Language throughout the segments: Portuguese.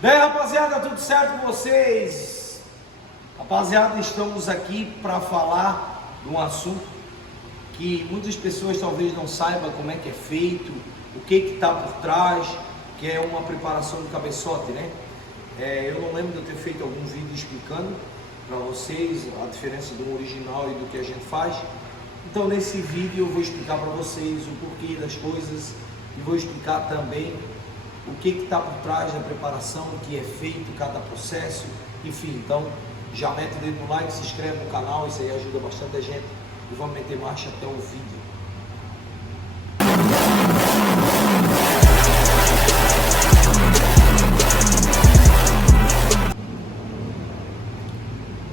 Bem, rapaziada, tudo certo com vocês? Rapaziada, estamos aqui para falar de um assunto que muitas pessoas talvez não saibam como é que é feito, o que está por trás, que é uma preparação do cabeçote, né? Eu não lembro de eu ter feito algum vídeo explicando para vocês a diferença do original e do que a gente faz. Então nesse vídeo eu vou explicar para vocês o porquê das coisas e vou explicar também o que está por trás da preparação, o que é feito, cada processo, enfim. Então já mete o dedo no like, se inscreve no canal, isso aí ajuda bastante a gente e vamos meter marcha até o vídeo.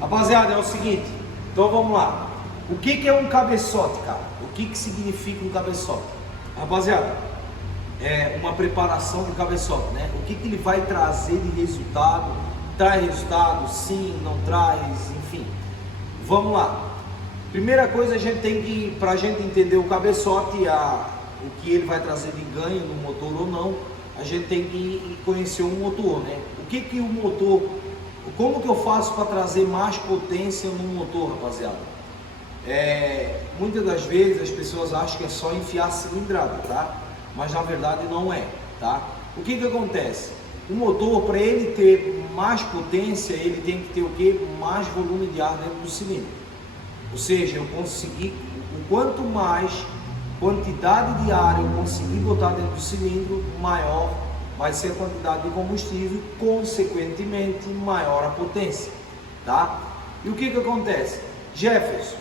Rapaziada, é o seguinte, então vamos lá. O que é um cabeçote, cara? O que significa um cabeçote? Rapaziada, é uma preparação do cabeçote, né? O que ele vai trazer de resultado? Traz resultado? Sim, não traz, enfim. Vamos lá. Primeira coisa, a gente tem que, para a gente entender o cabeçote, o que ele vai trazer de ganho no motor ou não, a gente tem que conhecer o motor, né? O que o motor, como que eu faço para trazer mais potência no motor, rapaziada? Muitas das vezes as pessoas acham que é só enfiar cilindrada, tá? Mas na verdade não é, tá? O que acontece? O motor, para ele ter mais potência, ele tem que ter o que? Mais volume de ar dentro do cilindro. Ou seja, eu conseguir, quanto mais quantidade de ar eu conseguir botar dentro do cilindro, maior vai ser a quantidade de combustível, consequentemente maior a potência, tá? E o que acontece? Jefferson,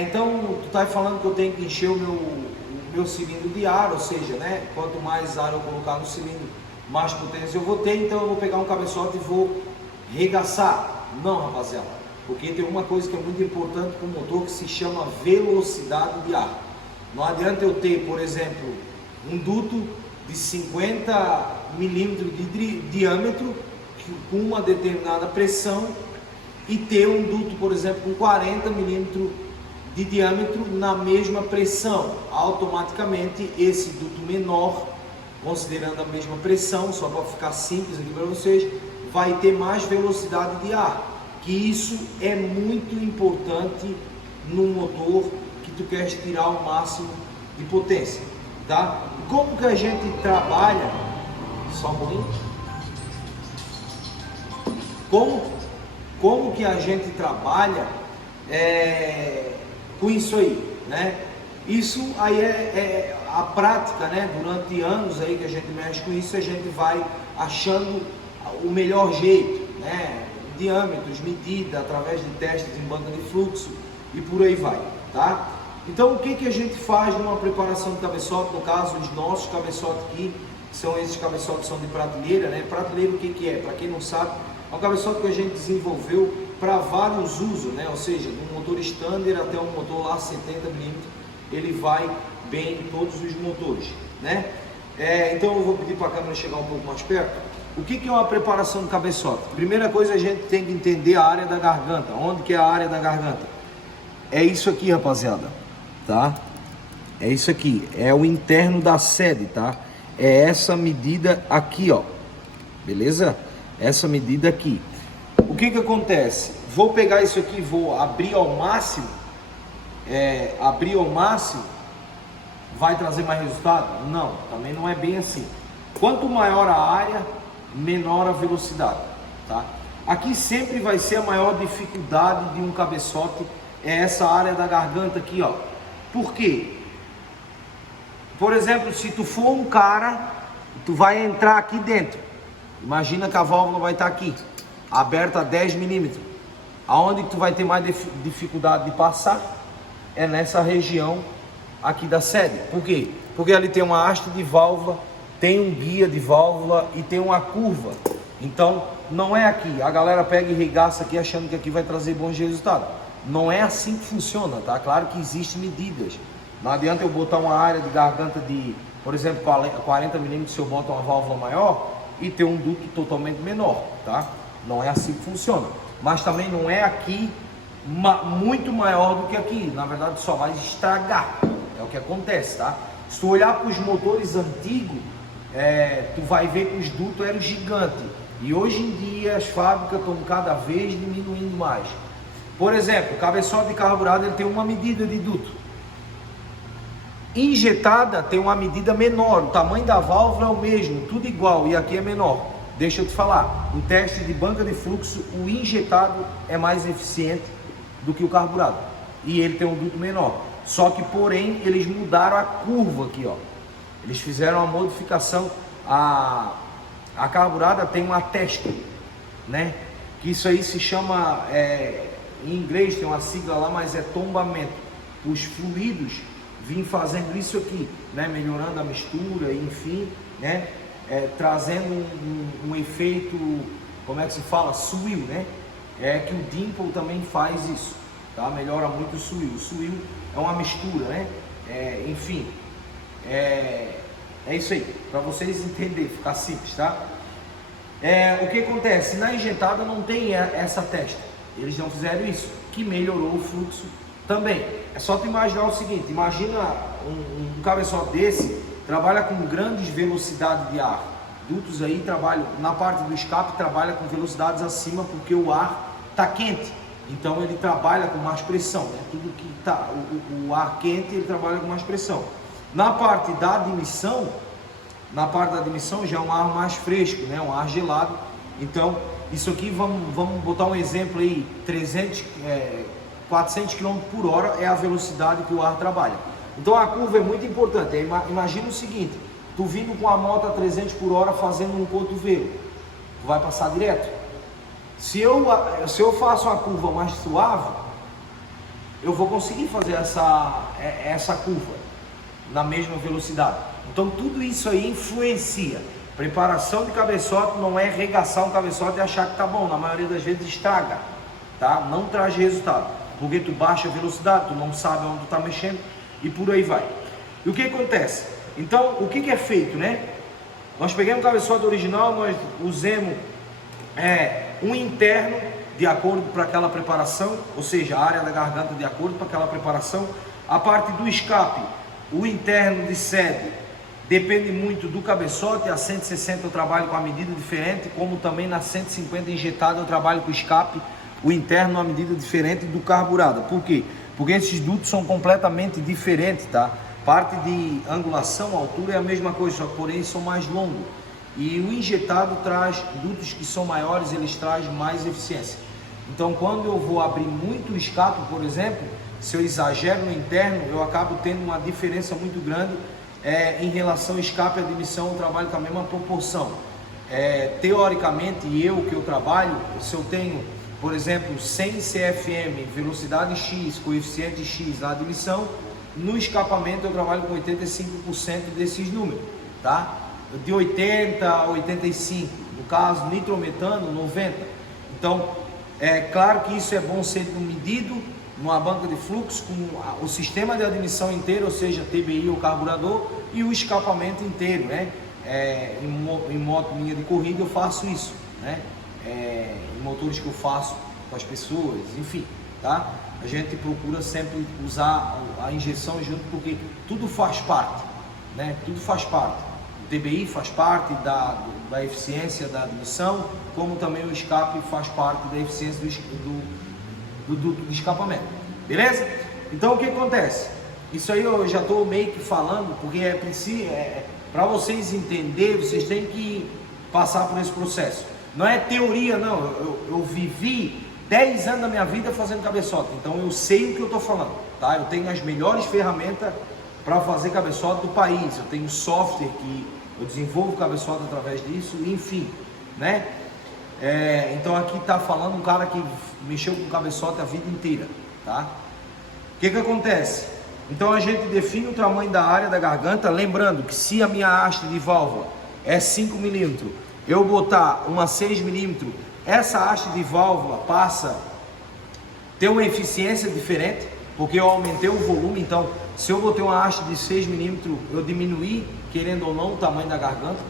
então tu tá falando que eu tenho que encher o meu cilindro de ar, ou seja, né, quanto mais ar eu colocar no cilindro, mais potência eu vou ter, então eu vou pegar um cabeçote e vou regaçar. Não, rapaziada, porque tem uma coisa que é muito importante para o motor que se chama velocidade de ar. Não adianta eu ter, por exemplo, um duto de 50 milímetros de diâmetro com uma determinada pressão e ter um duto, por exemplo, com 40 milímetros de diâmetro na mesma pressão. Automaticamente esse duto menor, considerando a mesma pressão, só para ficar simples aqui para vocês, vai ter mais velocidade de ar, que isso é muito importante no motor que tu queres tirar o máximo de potência, tá? Como que a gente trabalha, só um pouquinho, como que a gente trabalha com isso aí, né? Isso aí é a prática, né? Durante anos aí que a gente mexe com isso, a gente vai achando o melhor jeito, né? Diâmetros, medida, através de testes em banca de fluxo e por aí vai, tá? Então o que a gente faz numa preparação de cabeçote? No caso, os nossos cabeçotes aqui, são esses cabeçotes que são de prateleira, né? Prateleira, o que é? Para quem não sabe, é um cabeçote que a gente desenvolveu para vários usos, né? Ou seja, do motor standard até um motor lá 70 mm, ele vai bem em todos os motores, né? Então eu vou pedir para a câmera chegar um pouco mais perto. O que é uma preparação do cabeçote? Primeira coisa, a gente tem que entender a área da garganta. Onde que é a área da garganta? É isso aqui, rapaziada, tá? É isso aqui, é o interno da sede, tá? É essa medida aqui, ó, beleza? Essa medida aqui. O que acontece? Vou pegar isso aqui, vou abrir ao máximo, vai trazer mais resultado? Não, também não é bem assim. Quanto maior a área, menor a velocidade, tá? Aqui sempre vai ser a maior dificuldade de um cabeçote, é essa área da garganta aqui, ó. Por quê? Por exemplo, se tu for um cara, tu vai entrar aqui dentro. Imagina que a válvula vai estar aqui, aberta a 10 milímetros. Aonde que tu vai ter mais dificuldade de passar? É nessa região aqui da sede. Por quê? Porque ali tem uma haste de válvula, tem um guia de válvula e tem uma curva. Então não é aqui. A galera pega e regaça aqui achando que aqui vai trazer bons resultados. Não é assim que funciona, tá? Claro que existem medidas. Não adianta eu botar uma área de garganta de, por exemplo, 40 milímetros se eu boto uma válvula maior e ter um duto totalmente menor, tá? Não é assim que funciona. Mas também não é aqui muito maior do que aqui. Na verdade só vai estragar. É o que acontece, tá? Se tu olhar para os motores antigos, tu vai ver que os dutos eram gigantes. E hoje em dia as fábricas estão cada vez diminuindo mais. Por exemplo, o cabeçote de carburado ele tem uma medida de duto. Injetada tem uma medida menor, o tamanho da válvula é o mesmo, tudo igual, e aqui é menor. Deixa eu te falar, no teste de banca de fluxo, o injetado é mais eficiente do que o carburado. E ele tem um duto menor. Só que, porém, eles mudaram a curva aqui, ó. Eles fizeram uma modificação. A carburada tem uma testa, né? Que isso aí se chama, em inglês tem uma sigla lá, mas é tombamento. Os fluidos vêm fazendo isso aqui, né? Melhorando a mistura, enfim, né? Trazendo um efeito, como é que se fala? Swell, né? Que o Dimple também faz isso, tá? Melhora muito o swell. O swell é uma mistura, né? Enfim, é isso aí, para vocês entenderem, ficar simples, tá? O que acontece? Na injetada não tem essa testa, eles não fizeram isso, que melhorou o fluxo também. É só tu imaginar o seguinte, imagina um cabeçote desse, trabalha com grandes velocidades de ar, dutos aí trabalham, na parte do escape trabalha com velocidades acima, porque o ar está quente, então ele trabalha com mais pressão, né? Tudo que tá, o ar quente ele trabalha com mais pressão. Na parte da admissão já é um ar mais fresco, né? Um ar gelado. Então, isso aqui, vamos botar um exemplo aí, 400 km por hora é a velocidade que o ar trabalha. Então a curva é muito importante. Imagina o seguinte, tu vindo com a moto a 300 por hora fazendo um cotovelo, tu vai passar direto. Se eu faço uma curva mais suave, eu vou conseguir fazer essa curva na mesma velocidade. Então tudo isso aí influencia. Preparação de cabeçote não é regaçar um cabeçote e achar que tá bom, na maioria das vezes estraga, tá? Não traz resultado, porque tu baixa a velocidade, tu não sabe onde tu tá mexendo e por aí vai. E o que acontece? Então o que é feito, né? Nós pegamos o cabeçote original, nós usamos um interno de acordo para aquela preparação, ou seja, a área da garganta de acordo para aquela preparação. A parte do escape, o interno de sede depende muito do cabeçote. A 160 eu trabalho com a medida diferente, como também na 150 injetada eu trabalho com o escape, o interno uma medida diferente do carburado. Por quê? Porque esses dutos são completamente diferentes, tá? Parte de angulação, altura é a mesma coisa, só que porém são mais longos. E o injetado traz dutos que são maiores, eles trazem mais eficiência. Então quando eu vou abrir muito o escape, por exemplo, se eu exagero no interno, eu acabo tendo uma diferença muito grande em relação ao escape e admissão. Eu trabalho com a mesma proporção. Teoricamente, que eu trabalho, se eu tenho, por exemplo, 100 CFM, velocidade X, coeficiente X na admissão, no escapamento eu trabalho com 85% desses números, tá? De 80 a 85, no caso nitrometano 90. Então, é claro que isso é bom sendo medido numa banca de fluxo com o sistema de admissão inteiro, ou seja, TBI ou carburador, e o escapamento inteiro, né? Em moto minha de corrida eu faço isso, né? Em motores que eu faço com as pessoas, enfim, tá? A gente procura sempre usar a injeção junto, porque tudo faz parte, né? Tudo faz parte. O TBI faz parte da eficiência da admissão, como também o escape faz parte da eficiência do duto de escapamento, beleza? Então o que acontece? Isso aí eu já estou meio que falando, porque para vocês entenderem, vocês têm que passar por esse processo. Não é teoria não, eu vivi 10 anos da minha vida fazendo cabeçote, então eu sei o que eu estou falando, tá? Eu tenho as melhores ferramentas para fazer cabeçote do país, eu tenho software que eu desenvolvo cabeçote através disso, enfim, né? Então aqui está falando um cara que mexeu com cabeçote a vida inteira, tá? O que acontece? Então a gente define o tamanho da área da garganta, lembrando que se a minha haste de válvula é 5 mm, eu botar uma 6 mm, essa haste de válvula passa a ter uma eficiência diferente, porque eu aumentei o volume. Então se eu botei uma haste de 6 mm, eu diminuí, querendo ou não, o tamanho da garganta,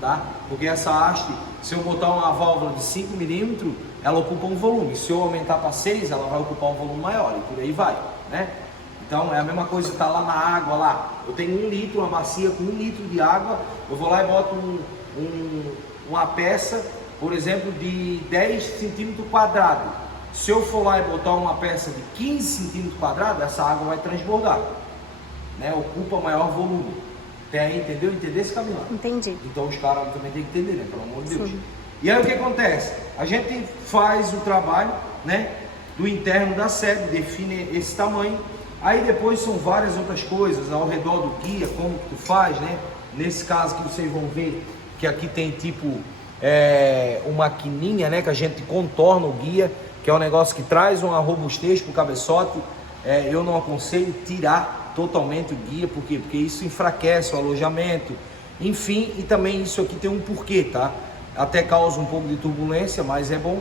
tá? Porque essa haste, se eu botar uma válvula de 5 mm, ela ocupa um volume. Se eu aumentar para 6, ela vai ocupar um volume maior e por aí vai, né? Então é a mesma coisa, está lá na água lá. Eu tenho 1 litro, uma bacia com 1 litro de água, eu vou lá e boto uma peça por exemplo, de 10 centímetros quadrados. Se eu for lá e botar uma peça de 15 centímetros quadrados, essa água vai transbordar, né? Ocupa maior volume. Até aí, entendeu? Entendeu esse caminho? Entendi. Então os caras também têm que entender, né? Pelo amor de Deus. Sim. E aí o que acontece? A gente faz o trabalho, né, do interno da sede, define esse tamanho. Aí depois são várias outras coisas ao redor do guia, como que tu faz, né? Nesse caso que vocês vão ver que aqui tem tipo uma quininha, né, que a gente contorna o guia, que é um negócio que traz uma robustez para o cabeçote. Eu não aconselho tirar totalmente o guia, por quê? Porque isso enfraquece o alojamento, enfim, e também isso aqui tem um porquê, tá? Até causa um pouco de turbulência, mas é bom.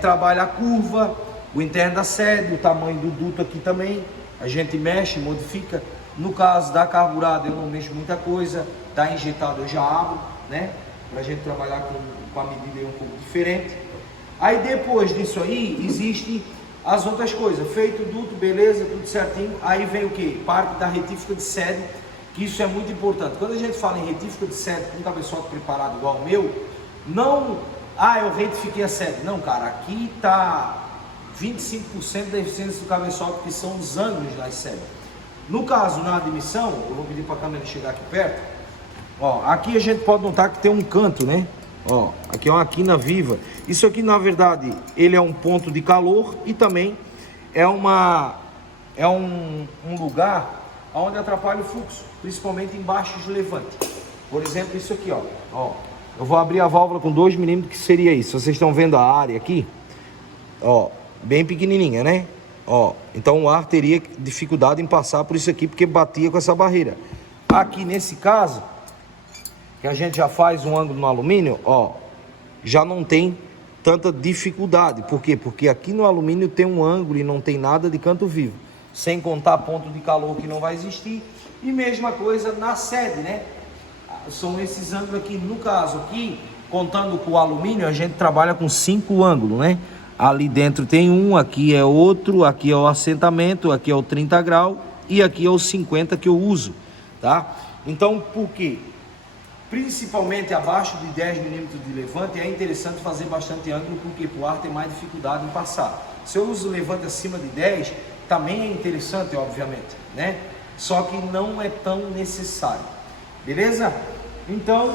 Trabalha a curva, o interno da sede, o tamanho do duto aqui também, a gente mexe, modifica. No caso da carburada eu não mexo muita coisa, da injetada eu já abro, né? Pra gente trabalhar com a medida aí um pouco diferente. Aí depois disso aí, existem as outras coisas, feito o duto, beleza, tudo certinho. Aí vem o que? Parte da retífica de sede, que isso é muito importante. Quando a gente fala em retífica de sede com um cabeçote preparado igual o meu, não, eu retifiquei a sede. Não, cara, aqui tá 25% da eficiência do cabeçote, que são os ângulos das sedes. No caso, na admissão, eu vou pedir para a câmera chegar aqui perto. Ó, aqui a gente pode notar que tem um canto, né? Ó, aqui é uma quina viva. Isso aqui, na verdade, ele é um ponto de calor e também é um lugar onde atrapalha o fluxo, principalmente em baixos levantes. Por exemplo, isso aqui, ó. Eu vou abrir a válvula com 2 milímetros, que seria isso. Vocês estão vendo a área aqui? Ó, bem pequenininha, né? Ó, então o ar teria dificuldade em passar por isso aqui, porque batia com essa barreira. Aqui nesse caso, que a gente já faz um ângulo no alumínio, ó, já não tem tanta dificuldade. Por quê? Porque aqui no alumínio tem um ângulo e não tem nada de canto vivo, sem contar ponto de calor que não vai existir. E mesma coisa na sede, né? São esses ângulos aqui. No caso aqui, contando com o alumínio, a gente trabalha com 5 ângulos, né? Ali dentro tem um, aqui é outro, aqui é o assentamento, aqui é o 30 graus e aqui é o 50 que eu uso, tá? Então, por quê? Principalmente abaixo de 10 milímetros de levante é interessante fazer bastante ângulo, porque o ar tem mais dificuldade em passar. Se eu uso levante acima de 10, também é interessante, obviamente, né? Só que não é tão necessário, beleza? Então,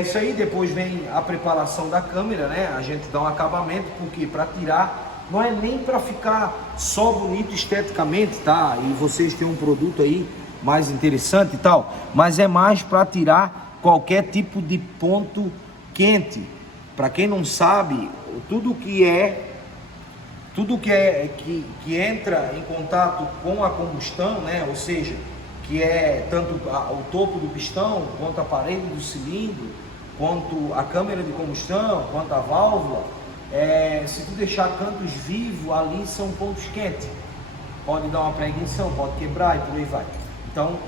isso aí. Depois vem a preparação da câmera, né? A gente dá um acabamento, porque para tirar, não é nem para ficar só bonito esteticamente, tá? E vocês têm um produto aí mais interessante e tal, mas é mais para tirar qualquer tipo de ponto quente. Para quem não sabe, tudo que entra em contato com a combustão, né? Ou seja, que é tanto o topo do pistão, quanto a parede do cilindro, quanto a câmara de combustão, quanto a válvula, se tu deixar cantos vivos, ali são pontos quentes. Pode dar uma pré-ignição, pode quebrar e por aí vai. Então,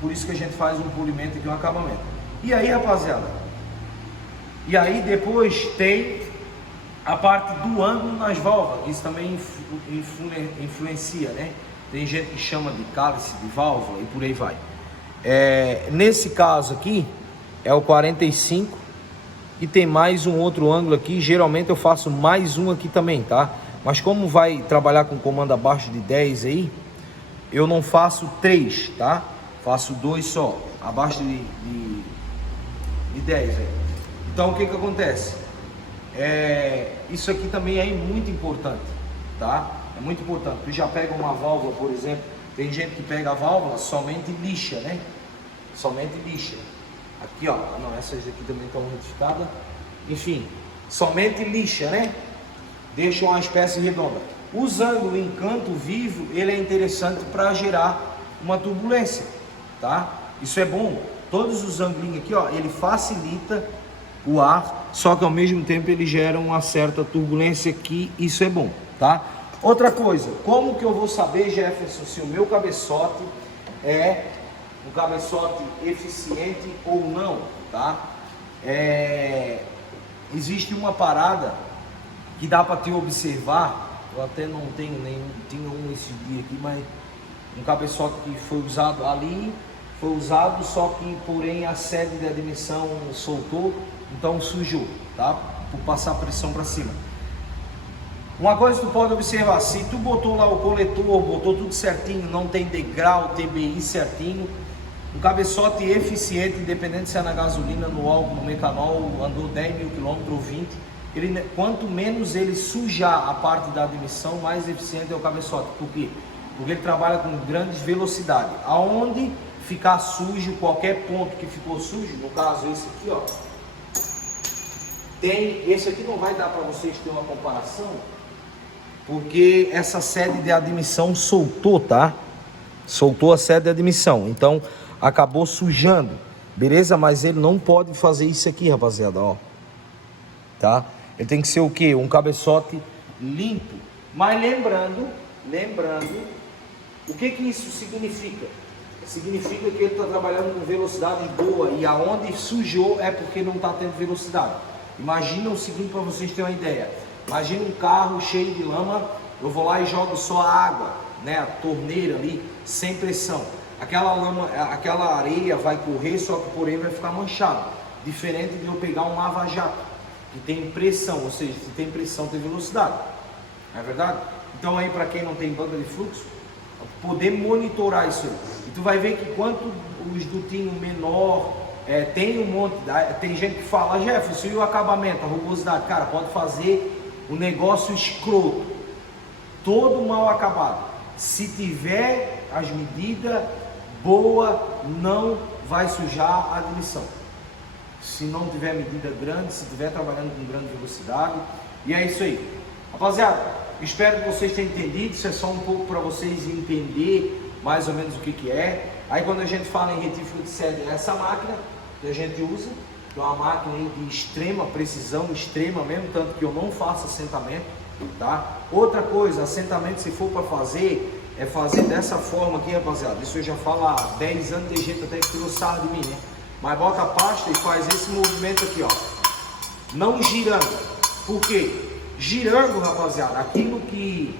por isso que a gente faz um polimento aqui, um acabamento. E aí, rapaziada, e aí depois tem a parte do ângulo nas válvulas. Isso também influencia, né? Tem gente que chama de cálice de válvula e por aí vai. Nesse caso aqui é o 45 e tem mais um outro ângulo aqui. Geralmente eu faço mais um aqui também, tá? Mas como vai trabalhar com comando abaixo de 10 aí, eu não faço 3, tá? Faço 2 só, abaixo de 10 aí. Então o que acontece? Isso aqui também é muito importante, tá? É muito importante. Tu já pega uma válvula, por exemplo, tem gente que pega a válvula somente lixa, né? Somente lixa. Aqui, ó, não, essas aqui também estão retificadas. Enfim, somente lixa, né? Deixa uma espécie redonda. Usando em canto vivo, ele é interessante para gerar uma turbulência, tá? Isso é bom. Todos os ângulos aqui, ó, ele facilita o ar, só que ao mesmo tempo ele gera uma certa turbulência aqui. Isso é bom, tá? Outra coisa, como que eu vou saber, Jefferson, se o meu cabeçote é um cabeçote eficiente ou não, tá? Existe uma parada que dá para te observar. Eu até não tenho nenhum, tinha um esse dia aqui, mas um cabeçote que foi usado ali, foi usado, só que porém a sede de admissão soltou então sujou, tá? Por passar pressão para cima. Uma coisa que tu pode observar, se tu botou lá o coletor, botou tudo certinho, não tem degrau, TBI certinho, um cabeçote eficiente, independente se é na gasolina, no álcool, no metanol, andou 10 mil quilômetros ou 20, quanto menos ele sujar a parte da admissão, mais eficiente é o cabeçote. Por quê? Porque ele trabalha com grandes velocidades. Aonde ficar sujo, qualquer ponto que ficou sujo, no caso esse aqui, ó, esse aqui não vai dar para vocês ter uma comparação, porque essa sede de admissão soltou, tá? Soltou a sede de admissão, então acabou sujando, beleza? Mas ele não pode fazer isso aqui, rapaziada, ó, tá? Ele tem que ser o quê? Um cabeçote limpo. Mas lembrando, o que isso significa? Significa que ele está trabalhando com velocidade boa, e aonde sujou é porque não está tendo velocidade. Imagina o seguinte, para vocês terem uma ideia. Imagina um carro cheio de lama, eu vou lá e jogo só a água, né, a torneira ali, sem pressão. Aquela lama, aquela areia vai correr, só que por aí vai ficar manchado. Diferente de eu pegar um lava-jato, que tem pressão, ou seja, se tem pressão tem velocidade. Não é verdade? Então aí, para quem não tem banca de fluxo, poder monitorar isso aí. E tu vai ver que quanto os dutinhos menor, tem um monte, tem gente que fala, Jefferson, e o acabamento, a rugosidade? Cara, pode fazer um negócio escroto, todo mal acabado. Se tiver as medidas boa, não vai sujar a admissão. Se não tiver medida grande, se tiver trabalhando com grande velocidade, e é isso aí. Rapaziada, espero que vocês tenham entendido. Isso é só um pouco para vocês entender mais ou menos o que é. Aí quando a gente fala em retífico de sede, é essa máquina que a gente usa, que é uma máquina de extrema precisão, extrema mesmo, tanto que eu não faço assentamento, tá? Outra coisa, assentamento, se for para fazer, é fazer dessa forma aqui, rapaziada. Isso eu já falo há 10 anos, tem gente até que tirou sarro de mim, né? Mas bota a pasta e faz esse movimento aqui, ó, não girando. Por quê? Girando, rapaziada, aquilo que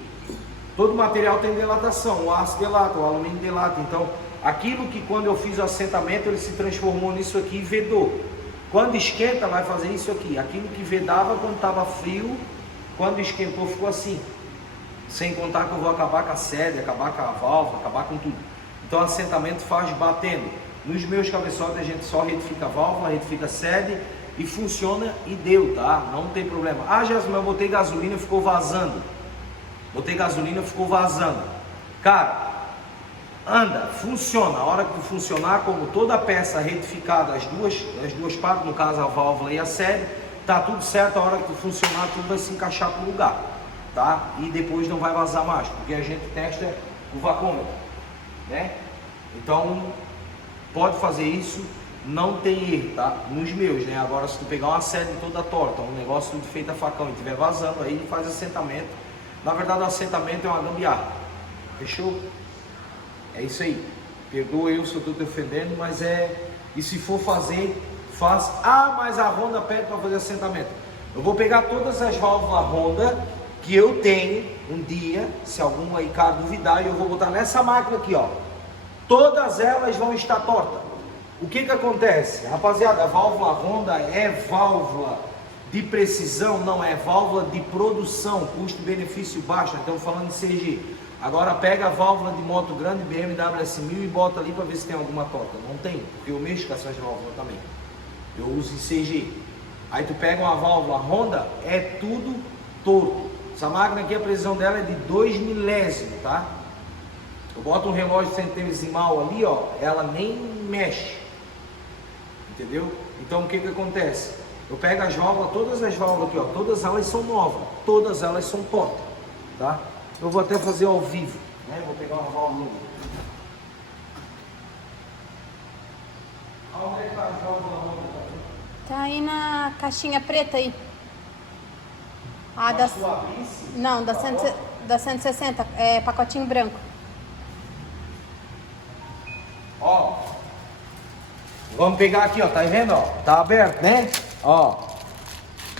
todo material tem dilatação, o aço dilata, o alumínio dilata. Então aquilo que quando eu fiz o assentamento ele se transformou nisso aqui e vedou. Quando esquenta vai fazer isso aqui. Aquilo que vedava quando estava frio, quando esquentou ficou assim. Sem contar que eu vou acabar com a sede, acabar com a válvula, acabar com tudo. Então o assentamento faz batendo. Nos meus cabeçotes a gente só retifica a válvula, retifica a sede e funciona e deu, tá? Não tem problema. Ah, Jasmine, eu botei gasolina e ficou vazando. Cara, anda, funciona. A hora que funcionar, como toda peça retificada, as duas partes, no caso a válvula e a sede, tá tudo certo. A hora que funcionar, tudo vai se encaixar pro lugar, tá? E depois não vai vazar mais, porque a gente testa o vacômetro, né? Então pode fazer isso, não tem erro, tá? Nos meus, né? Agora se tu pegar uma sede toda torta, um negócio tudo feito a facão e estiver vazando, aí ele faz assentamento. Na verdade o assentamento é uma gambiarra, fechou? É isso aí. Perdoa eu se eu estou te ofendendo, mas e se for fazer, faz. Ah, mas a Honda pede para fazer assentamento. Eu vou pegar todas as válvulas Honda que eu tenho um dia, se algum aí cara duvidar, e eu vou botar nessa máquina aqui, ó. Todas elas vão estar tortas. O que acontece? Rapaziada, a válvula Honda é válvula de precisão, não é válvula de produção, custo-benefício baixo. Estamos falando de CG. Agora pega a válvula de moto grande, BMW S1000 e bota ali para ver se tem alguma torta. Não tem, porque eu mexo com essas válvulas também. Eu uso em CG. Aí tu pega uma válvula Honda, é tudo torto. Essa máquina aqui, a precisão dela é de 2 milésimos, tá? Eu boto um relógio centesimal ali, ó, ela nem mexe. Entendeu? Então o que acontece? Eu pego as válvulas, todas as válvulas aqui, ó, todas elas são novas, todas elas são tortas, tá? Eu vou até fazer ao vivo, né? Vou pegar uma válvula. Onde é que tá a válvula? Tá aí na caixinha preta aí. Ah, não, da 160, é pacotinho branco. Ó, vamos pegar aqui, ó, tá vendo, ó, tá aberto, né? Ó,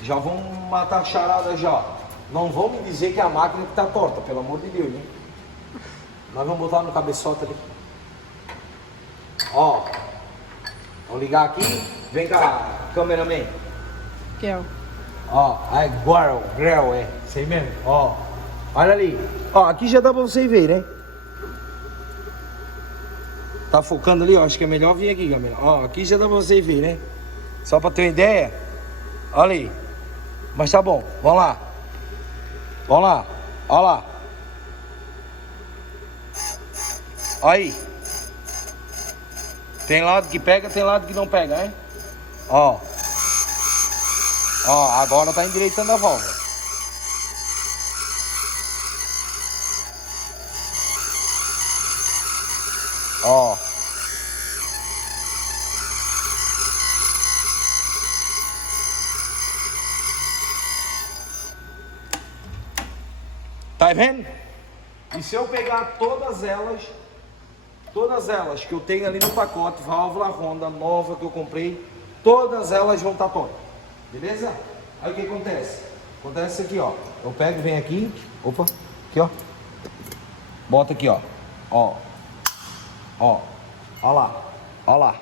já vamos matar a charada já. Não vão me dizer que é a máquina que tá torta, pelo amor de Deus, né? Nós vamos botar no cabeçote ali. Ó, vamos ligar aqui, vem cá, cameraman. Girl. Ó, é Grell, é. Sei mesmo, ó. Olha ali. Ó, aqui já dá pra vocês verem, né? Tá focando ali, ó. Acho que é melhor vir aqui, galera. Ó, aqui já dá pra vocês verem, né? Só pra ter uma ideia. Olha aí. Mas tá bom, vamos lá. Vamos lá. Olha lá. Olha aí. Tem lado que pega, tem lado que não pega, hein? Ó. Ó, agora tá endireitando a válvula. Ó. Tá vendo? E se eu pegar todas elas que eu tenho ali no pacote, válvula Honda nova que eu comprei, todas elas vão estar prontas. Beleza? Aí o que acontece? Acontece aqui, ó. Eu pego, venho aqui, opa, aqui, ó. Bota aqui, ó. Ó. Ó. Ó lá. Ó lá.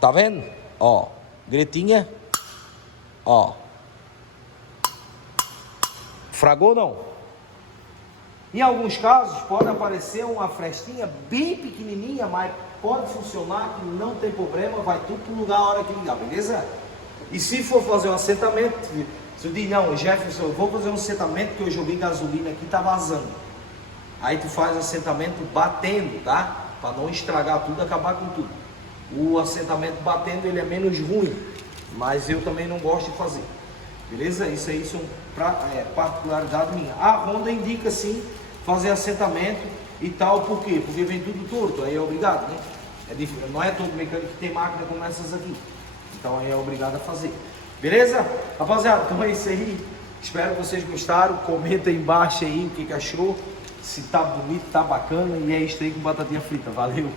Tá vendo? Ó. Gretinha. Ó. Fragou não? Em alguns casos pode aparecer uma frestinha bem pequenininha, mas pode funcionar, que não tem problema, vai tudo pro lugar a hora que ligar, beleza? E se for fazer um assentamento, se eu dizer, não, Jefferson, eu vou fazer um assentamento que eu joguei gasolina aqui, tá vazando. Aí tu faz o assentamento batendo, tá? Para não estragar tudo, acabar com tudo. O assentamento batendo, ele é menos ruim, mas eu também não gosto de fazer. Beleza? Isso aí são particularidade minha. A Honda indica sim fazer assentamento e tal, por quê? Porque vem tudo torto, aí é obrigado, né? Não é todo mecânico que tem máquina como essas aqui. Então aí é obrigado a fazer. Beleza? Rapaziada, então é isso aí. Espero que vocês gostaram. Comenta aí embaixo aí o que achou. Se tá bonito, tá bacana. E é isso aí com batatinha frita. Valeu!